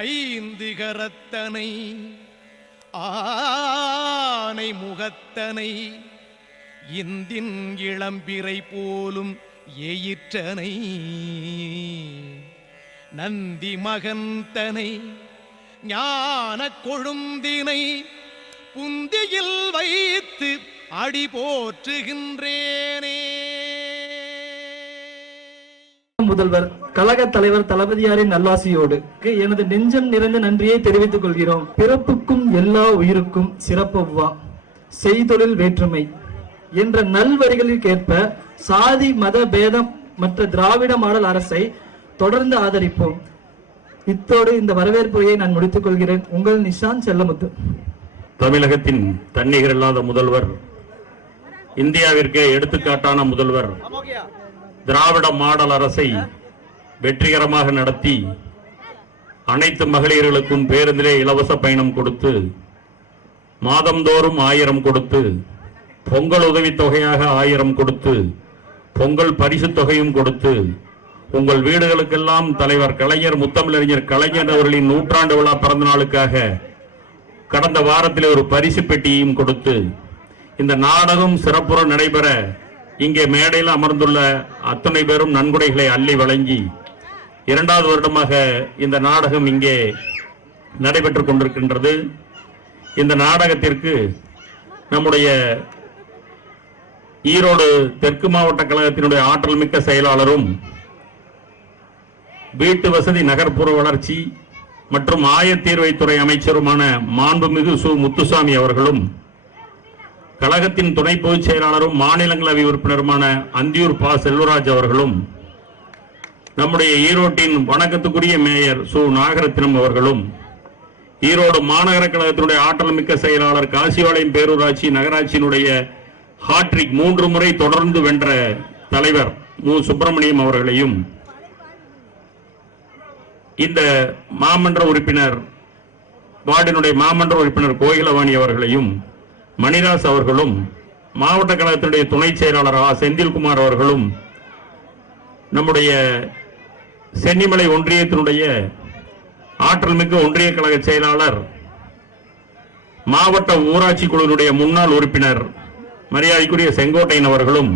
ஐந்து கரத்தனை ஆனை முகத்தனை இந்தின் இளம்பிறை போலும் எயிற்றனை நந்தி மகந்தனை ஞான கொழுந்தினை புந்தியில் வைத்து அடி போற்றுகின்றேனே. முதல்வர் கழக தலைவர் தளபதியாரின் நல்லாசியோடு எனது நெஞ்சம் நிறைந்த நன்றியை தெரிவித்துக் கொள்கிறோம். பிறப்புக்கும் எல்லா உயிருக்கும் சிறப்பவ்வா. செய்தொழில் வேற்றுமை என்ற நல்வரிகளுக்கேற்ப சாதி மத பேதம் மற்ற திராவிட மாடல் அரசை தொடர்ந்து ஆதரிப்போம். இத்தோடு இந்த வரவேற்புரையை நான் முடித்துக் கொள்கிறேன். உங்கள் நிஷாந்த் செல்லமுத்து. தமிழகத்தின் தன்னிகர் இல்லாத முதல்வர் இந்தியாவிற்கே எடுத்துக்காட்டான முதல்வர் திராவிட மாடல் அரசை வெற்றிகரமாக நடத்தி அனைத்து மகளிர்களுக்கும் பேருந்திலே இலவச பயணம் கொடுத்து மாதந்தோறும் ஆயிரம் கொடுத்து பொங்கல் உதவித் தொகையாக ஆயிரம் கொடுத்து பொங்கல் பரிசுத் தொகையும் கொடுத்து உங்கள் வீடுகளுக்கெல்லாம் தலைவர் கலைஞர் முத்தமிழறிஞர் கலைஞர் அவர்களின் நூற்றாண்டு விழா பிறந்த நாளுக்காக கடந்த வாரத்தில் ஒரு பரிசு பெட்டியையும் கொடுத்து இந்த நாடகம் சிறப்புற நடைபெற இங்கே மேடையில் அமர்ந்துள்ள அத்தனை பேரும் நன்கொடைகளை அள்ளி வழங்கி இரண்டாவது வருடமாக இந்த நாடகம் இங்கே நடைபெற்று கொண்டிருக்கின்றது. இந்த நாடகத்திற்கு நம்முடைய ஈரோடு தெற்கு மாவட்ட கழகத்தினுடைய ஆற்றல் மிக்க செயலாளரும் வீட்டு வசதி நகர்ப்புற வளர்ச்சி மற்றும் ஆயத்தீர்வைத்துறை அமைச்சருமான மாண்புமிகு சு. முத்துசாமி அவர்களும் கழகத்தின் துணை பொதுச் செயலாளரும் மாநிலங்களவை உறுப்பினருமான அந்தியூர் பா. செல்வராஜ் அவர்களும் நம்முடைய ஈரோட்டின் வணக்கத்துக்குரிய மேயர் சு. நாகரத்னம் அவர்களும் ஈரோடு மாநகர கழகத்தினுடைய ஆற்றல் மிக்க செயலாளர் காசிவாளையம் பேரூராட்சி நகராட்சியினுடைய ஹாட்ரிக் மூன்று முறை தொடர்ந்து வென்ற தலைவர் மு. சுப்பிரமணியம் அவர்களையும் இந்த மாமன்ற உறுப்பினர் வார்டினுடைய மாமன்ற உறுப்பினர் கோகிலவாணி அவர்களையும் மணிராஸ் அவர்களும் மாவட்ட கழகத்தினுடைய துணை செயலாளர் ஆ செந்தில்குமார் அவர்களும் நம்முடைய சென்னிமலை ஒன்றியத்தினுடைய ஆற்றல் மிக்க ஒன்றிய கழக செயலாளர் மாவட்ட ஊராட்சி குழுவினுடைய முன்னாள் உறுப்பினர் மரியாதைக்குரிய செங்கோட்டையன் அவர்களும்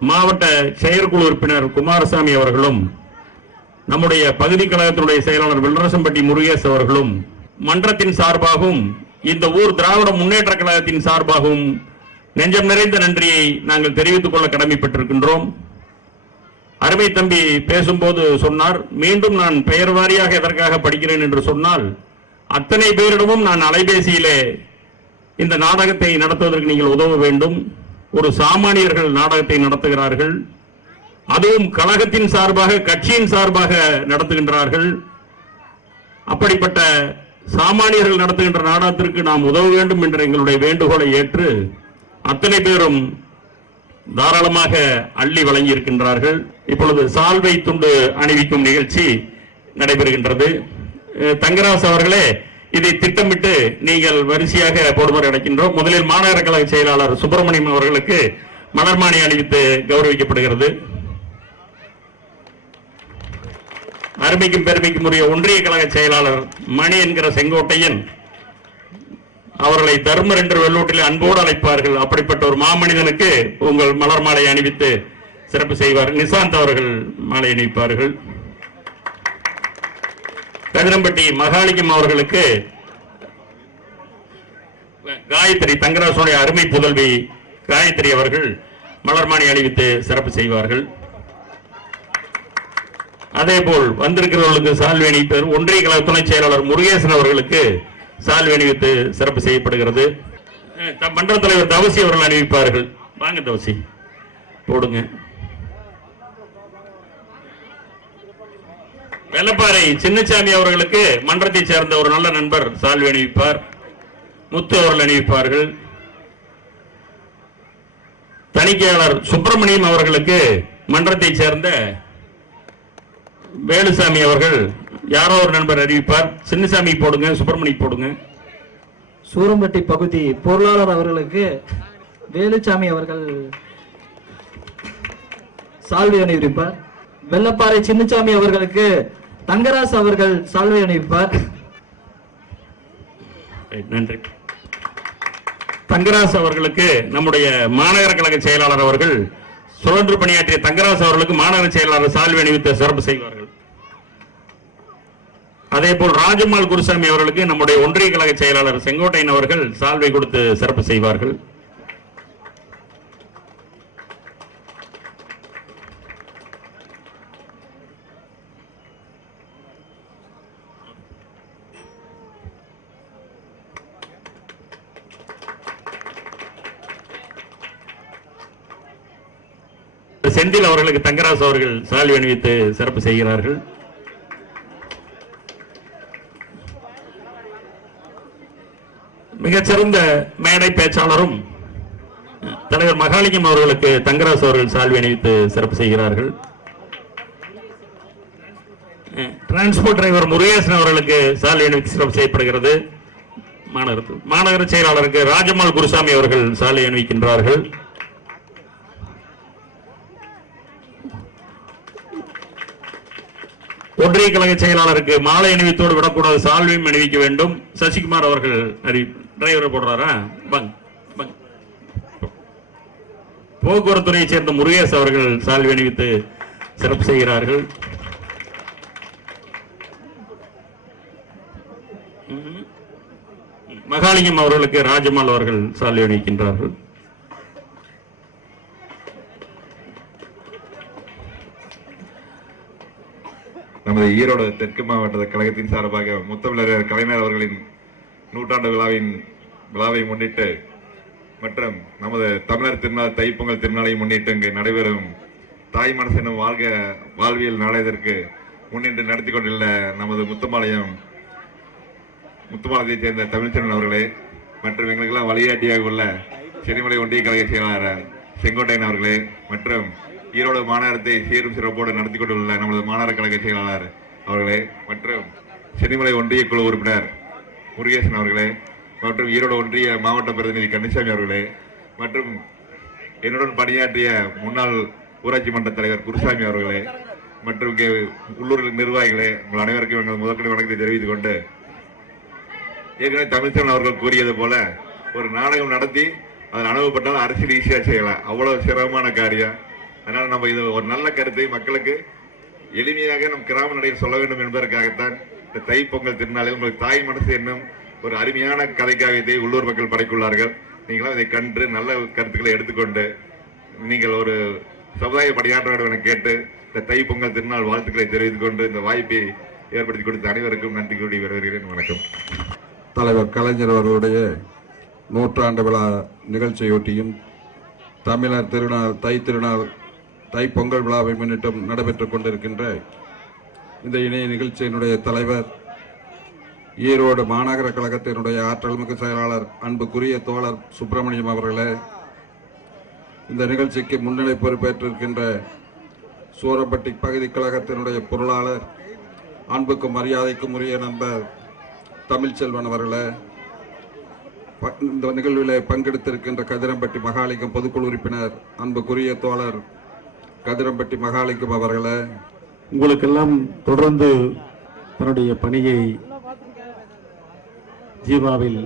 மாவட்ட செயற்குழு உறுப்பினர் குமாரசாமி அவர்களும் நம்முடைய பகுதி கழகத்தினுடைய செயலாளர் வெள்ளரசம்பட்டி முருகேஷ் அவர்களும் மன்றத்தின் சார்பாகவும் இந்த ஊர் திராவிட முன்னேற்ற கழகத்தின் சார்பாகவும் நெஞ்சம் நிறைந்த நன்றியை நாங்கள் தெரிவித்துக் கொள்ள கடமைப்பட்டிருக்கின்றோம். அருமை தம்பி பேசும்போது சொன்னார் மீண்டும் நான் பெயர் வாரியாக எதற்காக படிக்கிறேன்? என்று சொன்னால் அத்தனை பேரிடமும் நான் அலைபேசியிலே இந்த நாடகத்தை நடத்துவதற்கு நீங்கள் உதவ வேண்டும். ஒரு சாமானியர்கள் நாடகத்தை நடத்துகிறார்கள். அதுவும் கழகத்தின் சார்பாக கட்சியின் சார்பாக நடத்துகின்றார்கள். அப்படிப்பட்ட சாமானியர்கள் நடத்துகின்ற நாடகத்திற்கு நாம் உதவ வேண்டும் என்ற எங்களுடைய வேண்டுகோளை ஏற்று அத்தனை பேரும் தாராளமாக அள்ளி வழங்கி இருக்கின்றார்கள் இப்பொழுது சால்வை துண்டு அணிவிக்கும் நிகழ்ச்சி நடைபெறுகின்றது. தங்கராஸ் அவர்களே இதை திட்டமிட்டு நீங்கள் வரிசையாக போடுமாறு அடைக்கின்றோம் முதலில் மாநகர கழக செயலாளர் சுப்பிரமணியம் அவர்களுக்கு மலர்மானி அணிவித்து கௌரவிக்கப்படுகிறது. அருமைக்கும் பெருமைக்கும் உரிய ஒன்றிய கழக செயலாளர் மணி என்கிற செங்கோட்டையன் அவர்களை தர்மர் என்று வெள்ளூட்டில் அன்போடு அழைப்பார்கள். அப்படிப்பட்ட ஒரு மாமனிதனுக்கு உங்கள் மலர் மாலை அணிவித்து சிறப்பு செய்வார். நிசாந்த் அவர்கள் மாலை அணிவிப்பார்கள். கதிரம்பட்டி மகாலிங்கம் அவர்களுக்கு காயத்ரி தங்கராசனுடைய அருமை புதல்வி காயத்ரி அவர்கள் மலர்மானி அணிவித்து சிறப்பு செய்வார்கள். அதே போல் வந்திருக்கிறவர்களுக்கு சால்வேணி அணிவிப்பர் ஒன்றிய கழக துணை செயலாளர் முருகேசன் அவர்களுக்கு சால்வேணி அணிவித்து சிறப்பு செய்யப்படுகிறது. த- மன்ற தலைவர் தவசி அவர்கள் அணிவிப்பார்கள். வாங்க தவசி போடுங்க. வெள்ளப்பாறை சின்னசாமி அவர்களுக்கு மன்றத்தை சேர்ந்த ஒரு நல்ல நண்பர் சால்வி அணிவிப்பார். முத்து அவர்கள் அணிவிப்பார்கள். தணிக்கையாளர் சுப்பிரமணியம் அவர்களுக்கு மன்றத்தை சேர்ந்த வேலுசாமி அவர்கள் யாரோ ஒரு நண்பர் அறிவிப்பார். சின்னசாமி போடுங்க சுப்பிரமணி போடுங்க. சூரம்பட்டி பகுதி பொருளாளர் அவர்களுக்கு வேலுச்சாமி அவர்கள் சால்வி அணிவிப்பார். வெள்ளப்பாறை சின்னசாமி அவர்களுக்கு தங்கராஜ் அவர்கள் சால்வை அணிவிப்பார். நன்றி. தங்கராஜ் அவர்களுக்கு நம்முடைய மாநகர கழக செயலாளர் அவர்கள் சுழன்று பணியாற்றிய தங்கராஜ் அவர்களுக்கு மாநகர செயலாளர் சால்வி அணிவித்து சிறப்பு செய்வார்கள். அதே போல் ராஜம்மாள் குருசாமி அவர்களுக்கு நம்முடைய ஒன்றிய கழக செயலாளர் செங்கோட்டையன் அவர்கள் சால்வை கொடுத்து சிறப்பு செய்வார்கள். செந்தில் அவர்களுக்கு தங்கராஜ் அவர்கள் சால்வி அணிவித்து சிறப்பு செய்கிறார்கள். மிகச்சிறந்த மேடை பேச்சாளரும் தலைவர் மகாலிங்கம் அவர்களுக்கு தங்கராசு அவர்கள் சால்வி அணிவித்து சிறப்பு செய்கிறார்கள். டிரான்ஸ்போர்ட் டிரைவர் முருகேசன் அவர்களுக்கு சால்வி அணிவித்து சிறப்பு செய்யப்படுகிறது. மாநகர மாநகர செயலாளருக்கு ராஜம்மாள் குருசாமி அவர்கள் சாலை அணிவிக்கின்றார்கள். ஒன்றிய கழக செயலாளருக்கு மாலை அணிவித்தோடு விடக்கூடாது சால்வையும் அணிவிக்க வேண்டும். சசிகுமார் அவர்கள் அறி டிரைவர் போடுறாரா? பங் பங். போக்குவரத்துறையை சேர்ந்த முருகேஷ் அவர்கள் சால்வி அணிவித்து சிறப்பு செய்கிறார்கள். மகாலிங்கம் அவர்களுக்கு ராஜமால் அவர்கள் சால்வி அணிவிக்கின்றார்கள். நமது ஈரோடு தெற்கு மாவட்ட கழகத்தின் சார்பாக முத்தமிழர் கலைஞர் அவர்களின் நூற்றாண்டு விழாவின் விழாவை முன்னிட்டு மற்றும் நமது தமிழர் திருநாள் தைப்பொங்கல் திருநாளை முன்னிட்டு இங்கு நடைபெறும் தாய் மனசெனும் வாழ்க வாழ்வியல் நாளையதற்கு முன்னின்று நடத்தி கொண்டுள்ள நமது முத்துமாலயம் முத்துமாலயத்தைச் சேர்ந்த தமிழ்ச்செல்வன் அவர்களே மற்றும் எங்களுக்கெல்லாம் வழிகாட்டியாக உள்ள சென்னிமலை ஒன்றிய கழக செயலாளர் செங்கோட்டையன் அவர்களே மற்றும் ஈரோடு மாநகரத்தை சீரும் சிறப்போடு நடத்தி கொண்டுள்ள நமது மாநகர கழக செயலாளர் அவர்களே மற்றும் சென்னிமலை ஒன்றிய குழு உறுப்பினர் முருகேசன் அவர்களே மற்றும் ஈரோடு ஒன்றிய மாவட்ட பிரதிநிதி கன்னிசாமி அவர்களே மற்றும் என்னுடன் பணியாற்றிய முன்னாள் ஊராட்சி மன்ற தலைவர் குருசாமி அவர்களே மற்றும் இங்கே உள்ளூர் நிர்வாகிகளே உங்கள் அனைவருக்கும் எங்கள் முதற்கொண்டு வணக்கத்தை தெரிவித்துக் கொண்டு ஏற்கனவே தமிழ்ச்சன் அவர்கள் கூறியது போல ஒரு நாடகம் நடத்தி அதில் அனுபவப்பட்டால் அரசியல் ஈஸியாக செய்யலாம். அவ்வளவு சிரமமான காரியம். அதனால நம்ம இது ஒரு நல்ல கருத்தை மக்களுக்கு எளிமையாக நம் கிராம நடையில் சொல்ல வேண்டும் என்பதற்காகத்தான் இந்த தைப்பொங்கல் திருநாளில் உங்களுக்கு தாய் மனசு என்னும் ஒரு அருமையான கதைக்காவியத்தை உள்ளூர் மக்கள் படைக்குள்ளார்கள் நீங்களும் இதை கண்டு நல்ல கருத்துக்களை எடுத்துக்கொண்டு நீங்கள் ஒரு சமுதாய பணியாற்ற வேண்டும் என கேட்டு இந்த தைப்பொங்கல் திருநாள் வாழ்த்துக்களை தெரிவித்துக் கொண்டு இந்த வாய்ப்பை ஏற்படுத்தி கொடுத்த அனைவருக்கும் நன்றி கூறி வருகிறேன் வணக்கம். தலைவர் கலைஞர் அவர்களுடைய நூற்றாண்டு விழா நிகழ்ச்சியொட்டியும் தமிழர் திருநாள் தை திருநாள் தைப்பொங்கல் விழாவை முன்னிட்டும் நடைபெற்றுக் கொண்டிருக்கின்ற இந்த இணைய நிகழ்ச்சியினுடைய தலைவர் ஈரோடு மாநகர கழகத்தினுடைய ஆற்றல்மிகு செயலாளர் அன்புக்குரிய தோழர் சுப்பிரமணியம் அவர்களே இந்த நிகழ்ச்சிக்கு முன்னிலை பொறுப்பேற்றிருக்கின்ற சூரப்பட்டி பகுதி கழகத்தினுடைய பொருளாளர் அன்புக்கும் மரியாதைக்கும் உரிய நண்பர் தமிழ்ச்செல்வன் அவர்களே இந்த நிகழ்வில் பங்கெடுத்திருக்கின்ற கதிரம்பட்டி மகாலிங்கம் பொதுக்குழு உறுப்பினர் அன்புக்குரிய தோழர் கதிரம்பட்டி மகாலிங்கம் அவர்களை. உங்களுக்கெல்லாம் தொடர்ந்து தன்னுடைய பணியை ஜீவாவில்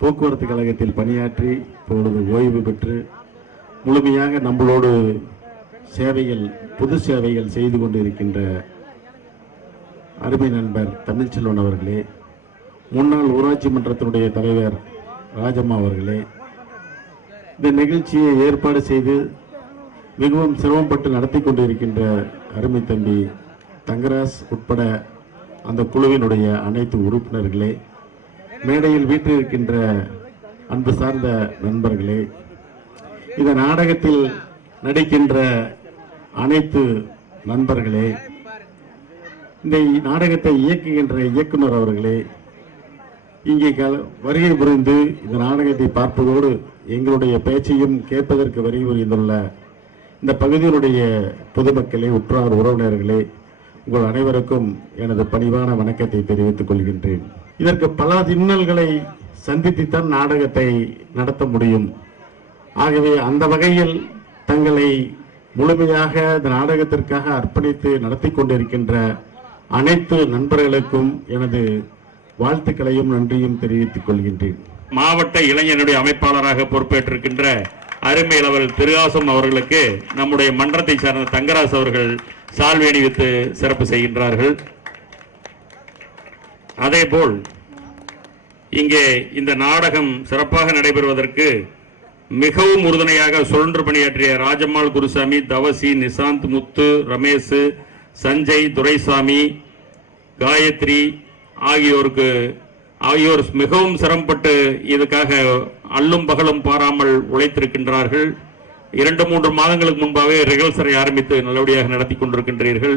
போக்குவரத்து கழகத்தில் பணியாற்றி இப்பொழுது ஓய்வு பெற்று முழுமையாக நம்மளோடு சேவைகள் பொது சேவைகள் செய்து கொண்டிருக்கின்ற அருமை நண்பர் தமிழ்ச்செல்வன் அவர்களே முன்னாள் ஊராட்சி மன்றத்தினுடைய தலைவர் ராஜம்மா அவர்களே இந்த நிகழ்ச்சியை ஏற்பாடு செய்து மிகவும் சிரமப்பட்டு நடத்தி கொண்டிருக்கின்ற அருமை தம்பி தங்கராஜ் உட்பட அந்த குழுவினுடைய அனைத்து உறுப்பினர்களே மேடையில் வீற்றிருக்கின்ற அன்பு சார்ந்த நண்பர்களே இந்த நாடகத்தில் நடிக்கின்ற அனைத்து நண்பர்களே இந்த நாடகத்தை இயக்குகின்ற இயக்குனர் அவர்களே இங்கே கல- வருகை புரிந்து இந்த நாடகத்தை பார்ப்பதோடு எங்களுடைய பேச்சையும் கேட்பதற்கு வருகை புரிந்துள்ள இந்த பகுதியினுடைய பொதுமக்களே உற்றார் உறவினர்களே உங்கள் அனைவருக்கும் எனது பணிவான வணக்கத்தை தெரிவித்துக் கொள்கின்றேன். இதற்கு பல இன்னல்களை சந்தித்துத்தான் நாடகத்தை நடத்த முடியும். ஆகவே அந்த வகையில் தங்களை முழுமையாக இந்த நாடகத்திற்காக அர்ப்பணித்து நடத்தி கொண்டிருக்கின்ற அனைத்து நண்பர்களுக்கும் எனது வாழ்த்துக்களையும் நன்றியும் தெரிவித்துக் கொள்கின்றேன். மாவட்ட இளைஞனுடைய அமைப்பாளராக பொறுப்பேற்றிருக்கின்ற அருமை அளவர் திருகாசம் அவர்களுக்கு நம்முடைய மன்றத்தை சார்ந்த தங்கராஜ் அவர்கள் சால்வை அணிவித்து சிறப்பு செய்கின்றார்கள். அதேபோல் இங்கே இந்த நாடகம் சிறப்பாக நடைபெறுவதற்கு மிகவும் உறுதுணையாக சுழன்று பணியாற்றிய ராஜம்மாள் குருசாமி தவசி நிசாந்த் முத்து ரமேஷ் சஞ்சய் துரைசாமி காயத்ரி ஆகியோருக்கு ஆகியோர் மிகவும் சிரமப்பட்டு இதுக்காக அல்லும் பகலும் பாராமல் உழைத்திருக்கின்றார்கள். இரண்டு மூன்று மாதங்களுக்கு முன்பாகவே ரிகல்சரை ஆரம்பித்து நல்லபடியாக நடத்தி கொண்டிருக்கின்றீர்கள்.